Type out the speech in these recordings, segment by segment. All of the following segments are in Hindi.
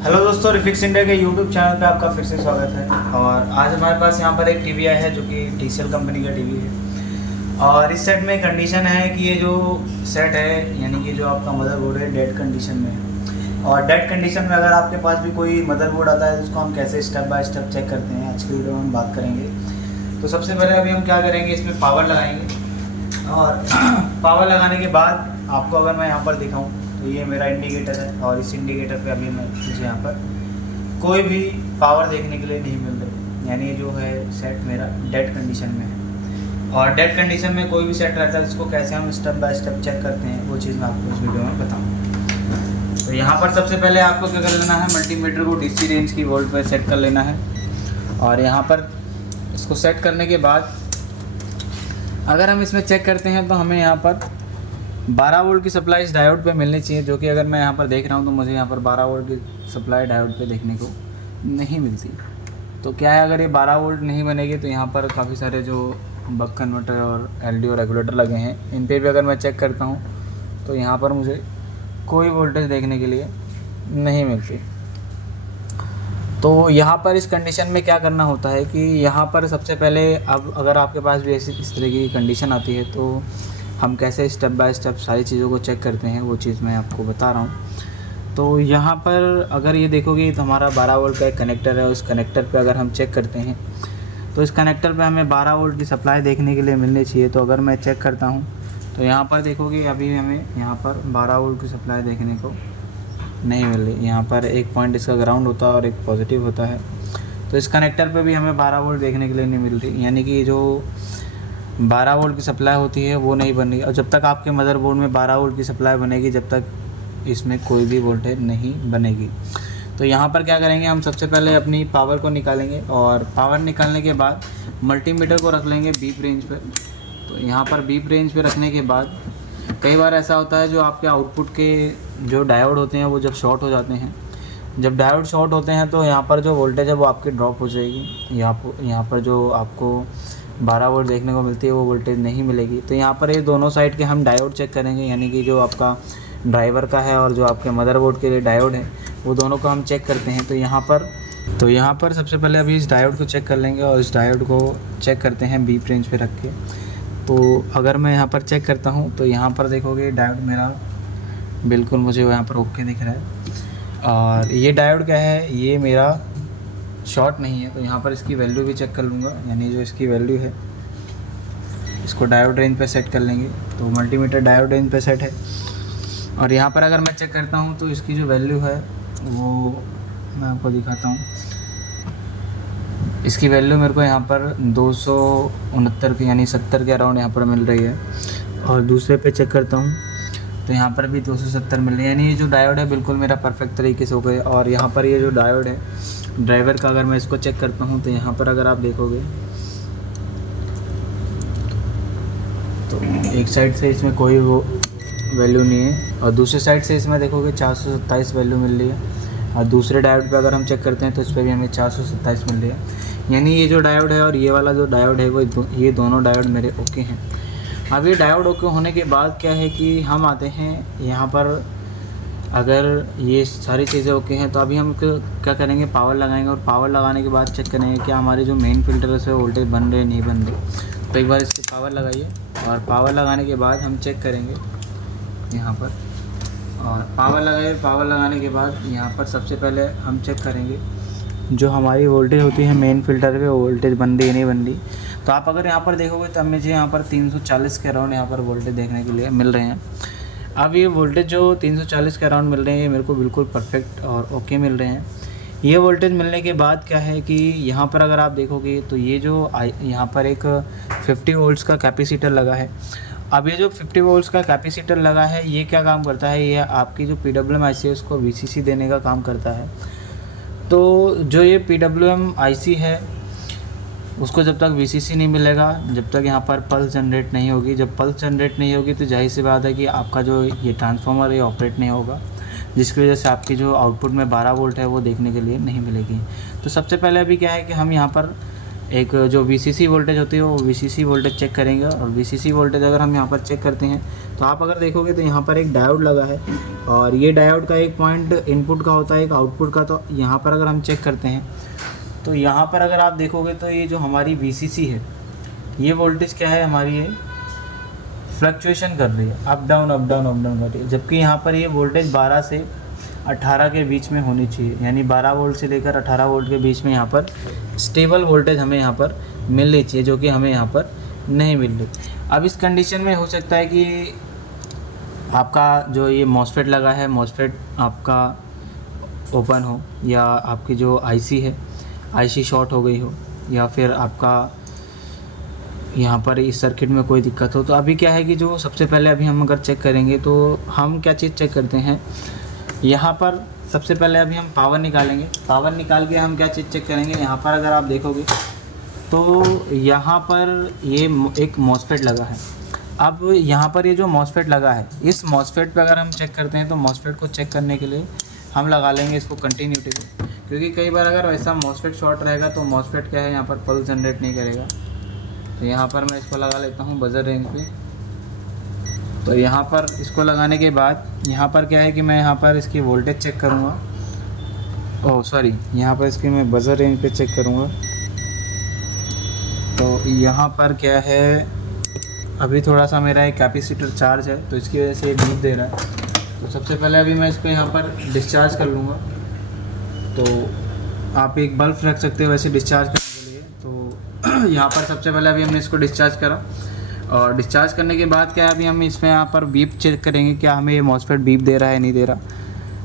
हेलो दोस्तों, रिफिक्स इंडिया के यूट्यूब चैनल पे आपका फिर से स्वागत है। और आज हमारे पास यहाँ पर एक टीवी आया है जो कि TCL कंपनी का टीवी है। और इस सेट में कंडीशन है कि ये जो सेट है यानी कि जो आपका मदरबोर्ड है डेड कंडीशन में है। और डेड कंडीशन में अगर आपके पास भी कोई मदरबोर्ड आता है तो उसको हम कैसे स्टेप बाय स्टेप चेक करते हैं, आज की वीडियो में हम बात करेंगे। तो सबसे पहले अभी हम क्या करेंगे, इसमें पावर लगाएंगे। और पावर लगाने के बाद आपको अगर मैं यहाँ पर दिखाऊँ तो ये मेरा इंडिकेटर है और इस इंडिकेटर पे अभी मुझे यहाँ पर कोई भी पावर देखने के लिए नहीं मिल रही, यानी जो है सेट मेरा डेड कंडीशन में है। और डेड कंडीशन में कोई भी सेट रहता है उसको कैसे हम स्टेप बाय स्टेप चेक करते हैं वो चीज़ मैं आपको इस वीडियो में बताऊँगा। तो यहाँ पर सबसे पहले आपको क्या कर लेना है, मल्टीमीटर को DC रेंज की वोल्ट पर सेट कर लेना है। और यहाँ पर इसको सेट करने के बाद अगर हम इसमें चेक करते हैं तो हमें यहाँ पर 12 वोल्ट की सप्लाई इस डायोड पे मिलनी चाहिए, जो कि अगर मैं यहाँ पर देख रहा हूँ तो मुझे यहाँ पर 12 वोल्ट की सप्लाई डायोड पे देखने को नहीं मिलती। तो क्या है, अगर ये 12 वोल्ट नहीं बनेगी तो यहाँ पर काफ़ी सारे जो बक कन्वर्टर और LDO रेगुलेटर लगे हैं, इन पर भी अगर मैं चेक करता हूँ तो यहाँ पर मुझे कोई वोल्टेज देखने के लिए नहीं मिलती। तो यहाँ पर इस कंडीशन में क्या करना होता है कि यहाँ पर सबसे पहले, अब अगर आपके पास भी ऐसी इस तरह की कंडीशन आती है तो हम कैसे स्टेप बाय स्टेप सारी चीज़ों को चेक करते हैं वो चीज़ मैं आपको बता रहा हूँ। तो यहाँ पर अगर ये देखोगे तो हमारा 12 वोल्ट का एक कनेक्टर है, उस कनेक्टर पे अगर हम चेक करते हैं तो इस कनेक्टर पे हमें 12 वोल्ट की सप्लाई देखने के लिए मिलनी चाहिए। तो अगर मैं चेक करता हूँ तो यहाँ पर देखोगे अभी हमें यहाँ पर 12 वोल्ट की सप्लाई देखने को नहीं मिल रही। यहाँ पर एक पॉइंट इसका ग्राउंड होता है और एक पॉजिटिव होता है, तो इस कनेक्टर पर भी हमें 12 वोल्ट देखने के लिए नहीं मिल रही, यानी कि जो 12 वोल्ट की सप्लाई होती है वो नहीं बन रही। और जब तक आपके मदरबोर्ड में 12 वोल्ट की सप्लाई बनेगी जब तक इसमें कोई भी वोल्टेज नहीं बनेगी। तो यहाँ पर क्या करेंगे, हम सबसे पहले अपनी पावर को निकालेंगे और पावर निकालने के बाद मल्टीमीटर को रख लेंगे बीप रेंज पर। तो यहाँ पर बीप रेंज पे रखने के बाद कई बार ऐसा होता है जो आपके आउटपुट के जो डायोड होते हैं वो जब शॉर्ट हो जाते हैं, जब डायोड शॉर्ट होते हैं तो यहाँ पर जो वोल्टेज है वो आपकी ड्रॉप हो जाएगी। यहाँ पर जो आपको 12 वोल्ट देखने को मिलती है वो वोल्टेज नहीं मिलेगी। तो यहाँ पर ये दोनों साइड के हम डायोड चेक करेंगे, यानी कि जो आपका ड्राइवर का है और जो आपके मदरबोर्ड के लिए डायोड है वो दोनों को हम चेक करते हैं। तो यहाँ पर सबसे पहले अभी इस डायोड को चेक कर लेंगे और इस डायोड को चेक करते हैं बीप रेंज पे रख के। तो अगर मैं यहाँ पर चेक करता हूँ तो यहाँ पर देखोगे डायोड मेरा बिल्कुल मुझे यहाँ पर ओके दिख रहा है। और ये डायोड क्या है, ये मेरा शॉर्ट नहीं है। तो यहाँ पर इसकी वैल्यू भी चेक कर लूँगा, यानी जो इसकी वैल्यू है इसको डायोड रेंज पे सेट कर लेंगे। तो मल्टीमीटर डायोड रेंज पे सेट है और यहाँ पर अगर मैं चेक करता हूँ तो इसकी जो वैल्यू है वो मैं आपको दिखाता हूँ। इसकी वैल्यू मेरे को यहाँ पर 269 की यानी 70 के अराउंड यहाँ पर मिल रही है। और दूसरे पे चेक करता हूँ तो यहाँ पर भी 270 मिल रही है, यानी ये जो डायोड है बिल्कुल मेरा परफेक्ट तरीके से हो गया। और यहाँ पर ये जो डायोड है ड्राइवर का, अगर मैं इसको चेक करता हूँ तो यहाँ पर अगर आप देखोगे तो एक साइड से इसमें कोई वो वैल्यू नहीं है और दूसरे साइड से इसमें देखोगे 427 वैल्यू मिल रही है। और दूसरे डायोड पे अगर हम चेक करते हैं तो इस पर भी हमें 427 मिल रही है, यानी ये जो डायोड है और ये वाला जो डायोड है वो ये दोनों डायोड मेरे ओके हैं। अब ये डायोड ओके होने के बाद क्या है कि हम आते हैं यहाँ पर, अगर ये सारी चीज़ें ओके हैं तो अभी हम क्या करेंगे, पावर लगाएंगे। और पावर लगाने के बाद चेक करेंगे कि हमारे जो मेन फिल्टर है उसमें वोल्टेज बन रहे नहीं बन रहे। तो एक बार इसकी पावर लगाइए और पावर लगाने के बाद हम चेक करेंगे यहाँ पर। और पावर लगाइए, पावर लगाने के बाद यहाँ पर सबसे पहले हम चेक करेंगे जो हमारी वोल्टेज होती है मेन फिल्टर पे, वोल्टेज बन रही है नहीं बन रही। तो आप अगर यहाँ पर देखोगे तो मुझे यहाँ पर 340 के अराउंड यहाँ पर वोल्टेज देखने के लिए मिल रहे हैं। अब ये वोल्टेज जो 340 के अराउंड मिल रहे हैं ये मेरे को बिल्कुल परफेक्ट और ओके मिल रहे हैं। ये वोल्टेज मिलने के बाद क्या है कि यहाँ पर अगर आप देखोगे तो ये जो यहाँ पर एक 50 वोल्ट्स का कैपेसिटर लगा है। अब ये जो 50 वोल्ट्स का कैपेसिटर लगा है ये क्या काम करता है, ये आपकी जो PWM IC है उसको VCC देने का काम करता है। तो जो ये PWM IC है उसको जब तक VCC नहीं मिलेगा, जब तक यहाँ पर पल्स जनरेट नहीं होगी, जब पल्स जनरेट नहीं होगी तो जाहिर सी बात है कि आपका जो ये ट्रांसफार्मर ये ऑपरेट नहीं होगा, जिसकी वजह से आपकी जो आउटपुट में 12 वोल्ट है वो देखने के लिए नहीं मिलेगी। तो सबसे पहले अभी क्या है कि हम यहाँ पर एक जो वीसीसी वोल्टेज होती है वो वीसीसी वोल्टेज चेक करेंगे। और वीसीसी वोल्टेज अगर हम यहाँ पर चेक करते हैं तो आप अगर देखोगे तो यहाँ पर एक डायोड लगा है, और ये डायोड का एक पॉइंट इनपुट का होता है, एक आउटपुट का। तो यहाँ पर अगर हम चेक करते हैं तो यहाँ पर अगर आप देखोगे तो ये जो हमारी वीसीसी है, ये वोल्टेज क्या है हमारी, ये फ्लक्चुएशन कर रही है, up down up down up down कर रही है। जबकि यहाँ पर ये वोल्टेज 12 से 18 के बीच में होनी चाहिए, यानी 12 वोल्ट से लेकर 18 वोल्ट के बीच में यहाँ पर स्टेबल वोल्टेज हमें यहाँ पर मिलनी चाहिए, जो कि हमें यहाँ पर नहीं मिल रही। अब इस कंडीशन में हो सकता है कि आपका जो ये मॉसफेट लगा है, मॉसफेट आपका ओपन हो, या आपकी जो आईसी है, आईसी शॉर्ट हो गई हो, या फिर आपका यहाँ पर इस सर्किट में कोई दिक्कत हो। तो अभी क्या है कि जो सबसे पहले अभी हम अगर चेक करेंगे तो हम क्या चीज़ चेक करते हैं, यहाँ पर सबसे पहले अभी हम पावर निकालेंगे। पावर निकाल के हम क्या चीज़ चेक करेंगे, यहाँ पर अगर आप देखोगे तो यहाँ पर ये एक मॉसफेट लगा है। अब यहाँ पर ये जो मॉसफेट लगा है, इस मॉसफेट पे अगर हम चेक करते हैं तो मॉसफेट को चेक करने के लिए हम लगा लेंगे इसको कंटिन्यूटी को, क्योंकि कई बार अगर वैसा मॉसफेट शॉर्ट रहेगा तो मॉसफेट क्या है यहाँ पर पल्स जनरेट नहीं करेगा। तो यहाँ पर मैं इसको लगा लेता हूँ बजर रेंज पे। तो यहाँ पर इसको लगाने के बाद यहाँ पर क्या है कि मैं यहाँ पर इसकी वोल्टेज चेक करूँगा, ओह सॉरी, यहाँ पर इसकी मैं बजर रेंज पे चेक करूँगा। तो यहाँ पर क्या है, अभी थोड़ा सा मेरा एक कैपेसिटर चार्ज है तो इसकी वजह से ये बीप दे रहा है। तो सबसे पहले अभी मैं इसको यहाँ पर डिस्चार्ज कर लूँगा। तो आप एक बल्ब रख सकते हो वैसे डिस्चार्ज करने के लिए। तो यहाँ पर सबसे पहले अभी हमने इसको डिस्चार्ज करा, और डिस्चार्ज करने के बाद क्या है, अभी हम इसमें यहाँ पर बीप चेक करेंगे क्या हमें ये मॉसफेट बीप दे रहा है नहीं दे रहा।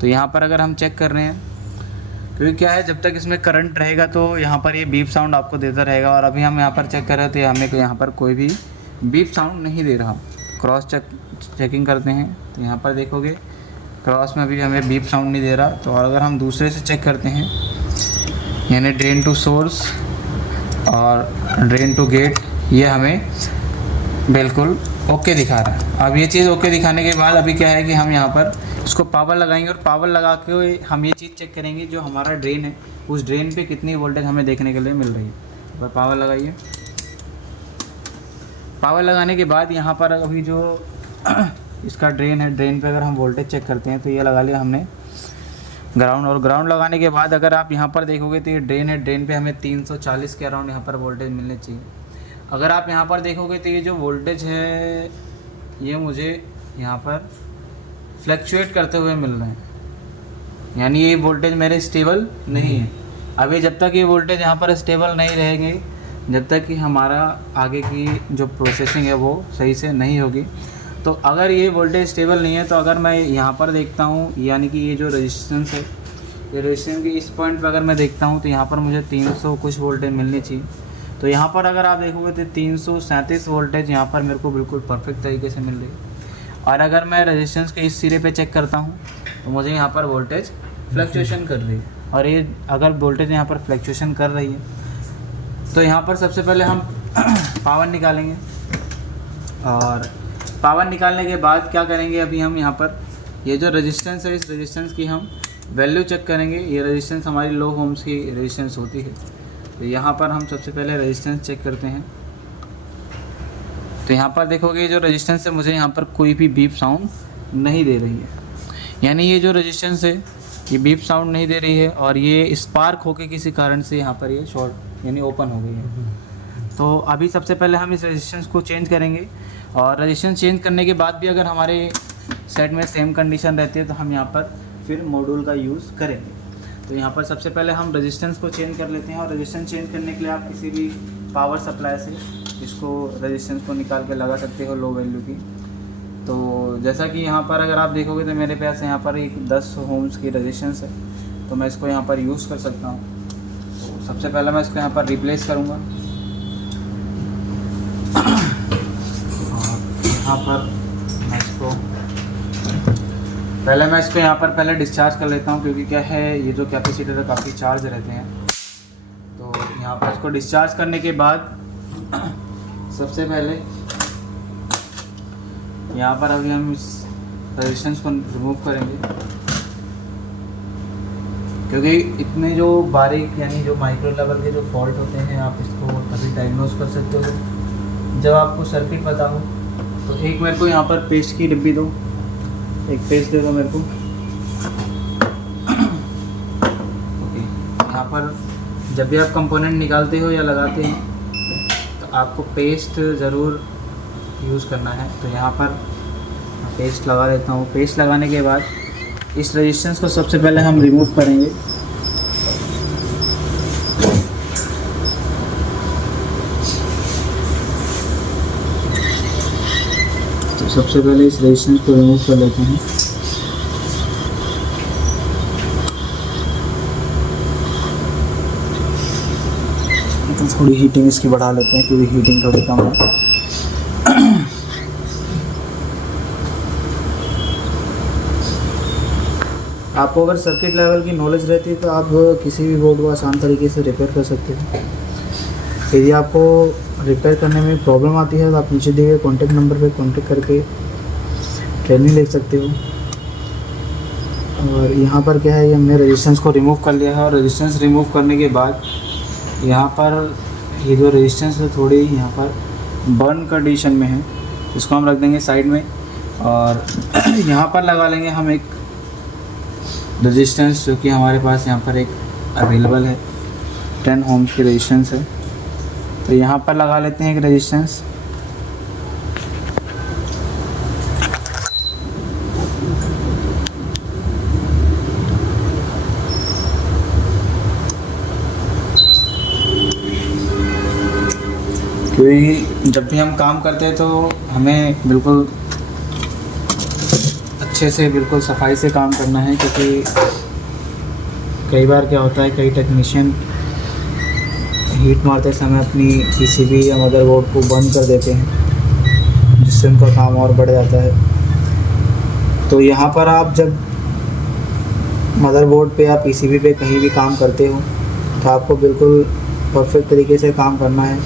तो यहाँ पर अगर हम चेक कर रहे हैं, क्योंकि क्या है जब तक इसमें करंट रहेगा तो यहाँ पर ये बीप साउंड आपको देता रहेगा। और अभी हम यहाँ पर चेक कर रहे थे, हमें यहाँ पर कोई भी बीप साउंड नहीं दे रहा। क्रॉस चेकिंग करते हैं तो यहाँ पर देखोगे क्रॉस में भी हमें बीप साउंड नहीं दे रहा। तो अगर हम दूसरे से चेक करते हैं, यानी ड्रेन टू सोर्स और ड्रेन टू गेट, ये हमें बिल्कुल ओके दिखा रहा है। अब ये चीज़ ओके दिखाने के बाद अभी क्या है कि हम यहाँ पर इसको पावर लगाएंगे, और पावर लगा के हम ये चीज़ चेक करेंगे जो हमारा ड्रेन है उस ड्रेन पे कितनी वोल्टेज हमें देखने के लिए मिल रही है। तो पावर लगाइए। पावर लगाने के बाद यहाँ पर अभी जो इसका ड्रेन है, ड्रेन पे अगर हम वोल्टेज चेक करते हैं तो ये लगा लिया हमने ग्राउंड। और ग्राउंड लगाने के बाद अगर आप यहाँ पर देखोगे तो ये ड्रेन है, ड्रेन पे हमें 340 के अराउंड यहाँ पर वोल्टेज मिलने चाहिए। अगर आप यहाँ पर देखोगे तो ये जो वोल्टेज है ये मुझे यहाँ पर फ्लक्चुएट करते हुए मिल रहे हैं, यानी ये वोल्टेज मेरे स्टेबल नहीं है। अभी जब तक ये वोल्टेज यहाँ पर स्टेबल नहीं रहेंगे, जब तक कि हमारा आगे की जो प्रोसेसिंग है वो सही से नहीं होगी। तो अगर ये वोल्टेज स्टेबल नहीं है तो अगर मैं यहाँ पर देखता हूँ, यानी कि ये जो रेजिस्टेंस है, ये रेजिस्टेंस के इस पॉइंट पर अगर मैं देखता हूँ तो यहाँ पर मुझे 300 कुछ वोल्टेज मिलनी चाहिए। तो यहाँ पर अगर आप देखोगे तो 337 वोल्टेज यहाँ पर मेरे को बिल्कुल परफेक्ट तरीके से मिल रही है। और अगर मैं रेजिस्टेंस के इस सिरे पे चेक करता हूँ तो मुझे यहाँ पर वोल्टेज फ्लक्चुएशन कर रही है। और ये अगर वोल्टेज यहाँ पर फ्लक्चुएशन कर रही है तो यहाँ पर सबसे पहले हम पावर निकालेंगे। और पावर निकालने के बाद क्या करेंगे, अभी हम यहाँ पर ये जो रेजिस्टेंस है इस रेजिस्टेंस की हम वैल्यू चेक करेंगे। ये रेजिस्टेंस हमारी लो ओम्स की रेजिस्टेंस होती है। तो यहाँ पर हम सबसे पहले रेजिस्टेंस चेक करते हैं। तो यहाँ पर देखोगे जो रेजिस्टेंस है मुझे यहाँ पर कोई भी बीप साउंड नहीं दे रही है, यानी ये जो रेजिस्टेंस है ये बीप साउंड नहीं दे रही है। और ये स्पार्क होके किसी कारण से यहाँ पर ये शॉर्ट यानी ओपन हो गई है। तो अभी सबसे पहले हम इस रेजिस्टेंस को चेंज करेंगे। और रेजिस्टेंस चेंज करने के बाद भी अगर हमारे सेट में सेम कंडीशन रहती है तो हम यहाँ पर फिर मॉड्यूल का यूज़ करेंगे। तो यहाँ पर सबसे पहले हम रेजिस्टेंस को चेंज कर लेते हैं। और रेजिस्टेंस चेंज करने के लिए आप किसी भी पावर सप्लाई से इसको रेजिस्टेंस को निकाल के लगा सकते हो लो वैल्यू की। तो जैसा कि यहाँ पर अगर आप देखोगे तो मेरे पास यहाँ पर एक 10 ओम्स की रेजिस्टेंस है, तो मैं इसको यहाँ पर यूज़ कर सकता हूँ। तो सबसे पहले मैं इसको यहाँ पर रिप्लेस करूँगा। और यहाँ पर मैं इसको यहाँ पर पहले डिस्चार्ज कर लेता हूँ, क्योंकि क्या है ये जो कैपेसिटर है काफ़ी चार्ज रहते हैं। तो यहाँ पर इसको डिस्चार्ज करने के बाद सबसे पहले यहाँ पर अभी हम इस रेजिस्टेंस को रिमूव करेंगे। क्योंकि इतने जो बारीक यानी जो माइक्रो लेवल के जो फॉल्ट होते हैं आप इसको तभी डायग्नोज कर सकते हो जब आपको सर्किट पता हो। तो एक मेरे को यहाँ पर पेस्ट की डिब्बी दो, एक पेस्ट दे दो मेरे को। ओके, यहाँ पर जब भी आप कंपोनेंट निकालते हो या लगाते हैं तो आपको पेस्ट ज़रूर यूज़ करना है। तो यहाँ पर पेस्ट लगा देता हूँ। पेस्ट लगाने के बाद इस रेजिस्टेंस को सबसे पहले हम रिमूव करेंगे। तो सबसे पहले इस रेजिस्टेंस को रिमूव कर लेते हैं। तो थोड़ी हीटिंग इसकी बढ़ा लेते हैं क्योंकि हीटिंग थोड़ी कम है। आपको अगर सर्किट लेवल की नॉलेज रहती है तो आप किसी भी बोर्ड को आसान तरीके से रिपेयर कर सकते हैं। यदि आपको रिपेयर करने में प्रॉब्लम आती है तो आप नीचे दिए गए कॉन्टैक्ट नंबर पे कॉन्टैक्ट करके ट्रेनिंग ले सकते हो। और यहाँ पर क्या है, ये हमने रेजिस्टेंस को रिमूव कर लिया है और रेजिस्टेंस रिमूव करने के बाद यहाँ पर ये जो रेजिस्टेंस है थोड़ी यहाँ पर बर्न कंडीशन में है, इसको हम रख देंगे साइड में। और यहाँ पर लगा लेंगे हम एक रेजिस्टेंस जो कि हमारे पास यहाँ पर एक अवेलेबल है, 10 ओम्स की रेजिस्टेंस है। तो यहाँ पर लगा लेते हैं एक रेजिस्टेंस। क्योंकि जब भी हम काम करते हैं तो हमें बिल्कुल अच्छे से बिल्कुल सफाई से काम करना है, क्योंकि कई बार क्या होता है कई टेक्नीशियन हीट मारते समय अपनी पीसीबी या मदरबोर्ड को बंद कर देते हैं, जिससे उनका काम और बढ़ जाता है। तो यहाँ पर आप जब मदरबोर्ड पे या पीसीबी पे कहीं भी काम करते हो तो आपको बिल्कुल परफेक्ट तरीके से काम करना है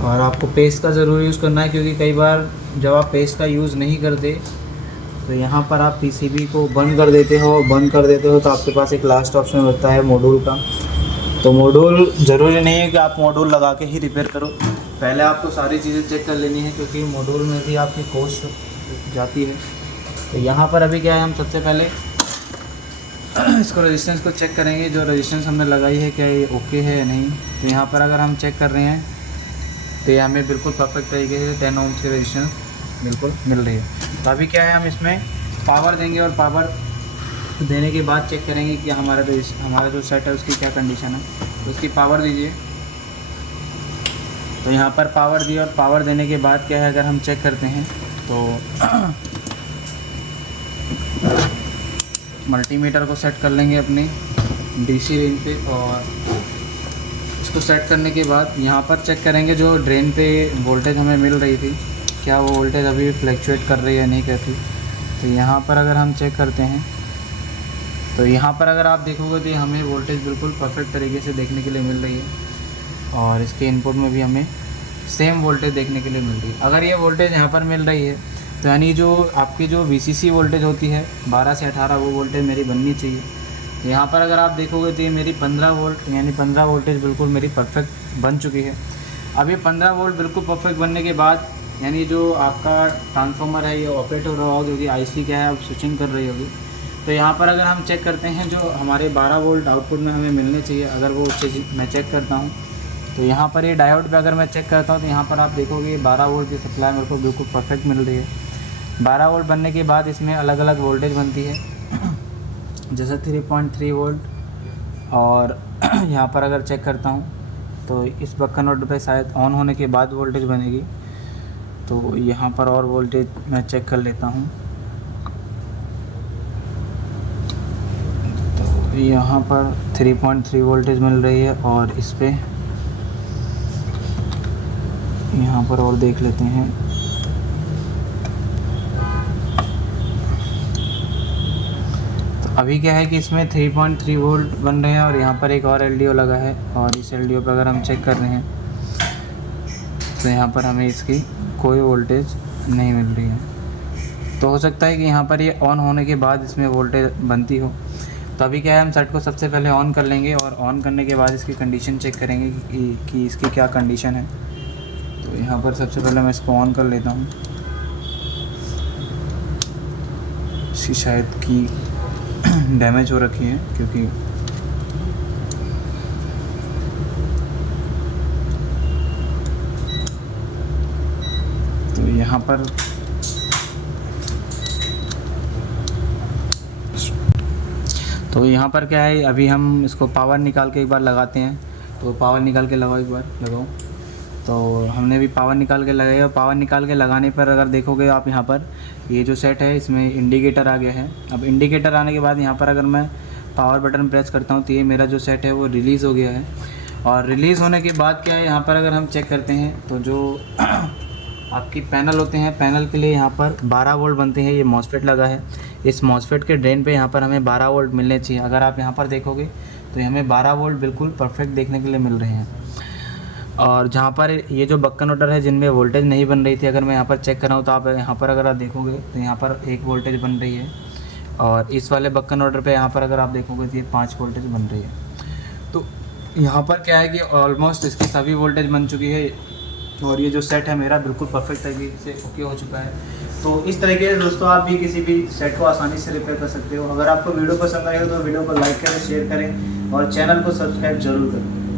और आपको पेस्ट का ज़रूर यूज़ करना है, क्योंकि कई बार जब आप पेस्ट का यूज़ नहीं करते तो यहाँ पर आप पीसीबी को बंद कर देते हो तो आपके पास एक लास्ट ऑप्शन होता है मॉड्यूल का। तो मॉड्यूल ज़रूरी नहीं है कि आप मॉड्यूल लगा के ही रिपेयर करो, पहले आपको सारी चीज़ें चेक कर लेनी है, क्योंकि मॉड्यूल में भी आपकी कॉस्ट जाती है। तो यहाँ पर अभी क्या है, हम सबसे पहले इसको रेजिस्टेंस को चेक करेंगे, जो रेजिस्टेंस हमने लगाई है क्या ये ओके है या नहीं। तो यहाँ पर अगर हम चेक कर रहे हैं तो ये हमें बिल्कुल परफेक्ट तरीके से 10 ओम्स की रेजिस्टेंस बिल्कुल मिल रही है। तो अभी क्या है, हम इसमें पावर देंगे और पावर देने के बाद चेक करेंगे कि हमारा जो सेट है उसकी क्या कंडीशन है। तो उसकी पावर दीजिए। तो यहाँ पर पावर दी और पावर देने के बाद क्या है, अगर हम चेक करते हैं तो मल्टीमीटर को सेट कर लेंगे अपनी डीसी रेंज पे, और इसको सेट करने के बाद यहाँ पर चेक करेंगे जो ड्रेन पे वोल्टेज हमें मिल रही थी क्या वो वोल्टेज अभी फ्लैक्चुएट कर रही है या नहीं करती। तो यहाँ पर अगर हम चेक करते हैं तो यहाँ पर अगर आप देखोगे तो हमें वोल्टेज बिल्कुल परफेक्ट तरीके से देखने के लिए मिल रही है और इसके इनपुट में भी हमें सेम वोल्टेज देखने के लिए मिल रही है। अगर ये वोल्टेज यहाँ पर मिल रही है तो यानी जो आपकी जो VCC वोल्टेज होती है 12 से 18 वो वोल्टेज मेरी बननी चाहिए। तो यहाँ पर अगर आप देखोगे तो ये मेरी 15 वोल्ट यानी 15 वोल्टेज बिल्कुल मेरी परफेक्ट बन चुकी है। अब ये 15 वोल्ट बिल्कुल परफेक्ट बनने के बाद यानी जो आपका ट्रांसफार्मर है ये ऑपरेट हो रहा होगा, क्योंकि IC क्या है अब स्विचिंग कर रही होगी। तो यहाँ पर अगर हम चेक करते हैं जो हमारे 12 वोल्ट आउटपुट में हमें मिलने चाहिए, अगर वो चीज़ मैं चेक करता हूँ तो यहाँ पर ये डायोड पे अगर मैं चेक करता हूँ तो यहाँ पर आप देखोगे 12 वोल्ट की सप्लाई मेरे को बिल्कुल परफेक्ट मिल रही है। 12 वोल्ट बनने के बाद इसमें अलग अलग वोल्टेज बनती है, जैसे 3.3 वोल्ट। और यहाँ पर अगर चेक करता हूँ तो इस बक कन्वर्टर पे शायद ऑन होने के बाद वोल्टेज बनेगी। तो यहाँ पर और वोल्टेज मैं चेक कर लेता हूँ। तो यहाँ पर 3.3 वोल्टेज मिल रही है और इस पे यहाँ पर और देख लेते हैं। तो अभी क्या है कि इसमें 3.3 वोल्ट बन रहे हैं और यहाँ पर एक और LDO लगा है, और इस LDO पर अगर हम चेक कर रहे हैं तो यहाँ पर हमें इसकी कोई वोल्टेज नहीं मिल रही है। तो हो सकता है कि यहाँ पर ये ऑन होने के बाद इसमें वोल्टेज बनती हो। तो अभी क्या है, हम सेट को सबसे पहले ऑन कर लेंगे और ऑन करने के बाद इसकी कंडीशन चेक करेंगे कि इसकी क्या कंडीशन है। तो यहाँ पर सबसे पहले मैं इसको ऑन कर लेता हूँ। इसकी शायद की डैमेज हो रखी है, क्योंकि तो यहाँ पर क्या है, अभी हम इसको पावर निकाल के एक बार लगाते हैं। तो पावर निकाल के लगाओ, एक बार लगाओ। तो हमने भी पावर निकाल के लगाया। पावर निकाल के लगाने पर अगर देखोगे आप, यहाँ पर ये जो सेट है इसमें इंडिकेटर आ गया है। अब इंडिकेटर आने के बाद यहाँ पर अगर मैं पावर बटन प्रेस करता हूँ तो ये मेरा जो सेट है वो रिलीज़ हो गया है। और रिलीज़ होने के बाद क्या है, यहाँ पर अगर हम चेक करते हैं तो जो आपकी पैनल होते हैं, पैनल के लिए यहाँ पर 12 वोल्ट बनते हैं। ये मॉसफेट लगा है, इस मॉसफेट के ड्रेन पे यहाँ पर हमें 12 वोल्ट मिलने चाहिए। अगर आप यहाँ पर देखोगे तो हमें 12 वोल्ट बिल्कुल परफेक्ट देखने के लिए मिल रहे हैं। और जहाँ पर ये जो बक कन्वर्टर है जिनमें वोल्टेज नहीं बन रही थी, अगर मैं यहाँ पर चेक कर रहा हूँ तो आप यहाँ पर अगर आप देखोगे तो यहाँ पर 1 वोल्टेज बन रही है। और इस वाले बक कन्वर्टर पे यहाँ पर अगर आप देखोगे तो ये 5 वोल्टेज बन रही है। तो यहाँ पर क्या है कि ऑलमोस्ट इसकी सभी वोल्टेज बन चुकी है और ये जो सेट है मेरा बिल्कुल परफेक्ट तरीके से ओके हो चुका है। तो इस तरीके से दोस्तों आप भी किसी भी सेट को आसानी से रिपेयर कर सकते हो। अगर आपको वीडियो पसंद आएगा तो वीडियो को लाइक करें, शेयर करें और चैनल को सब्सक्राइब जरूर करें।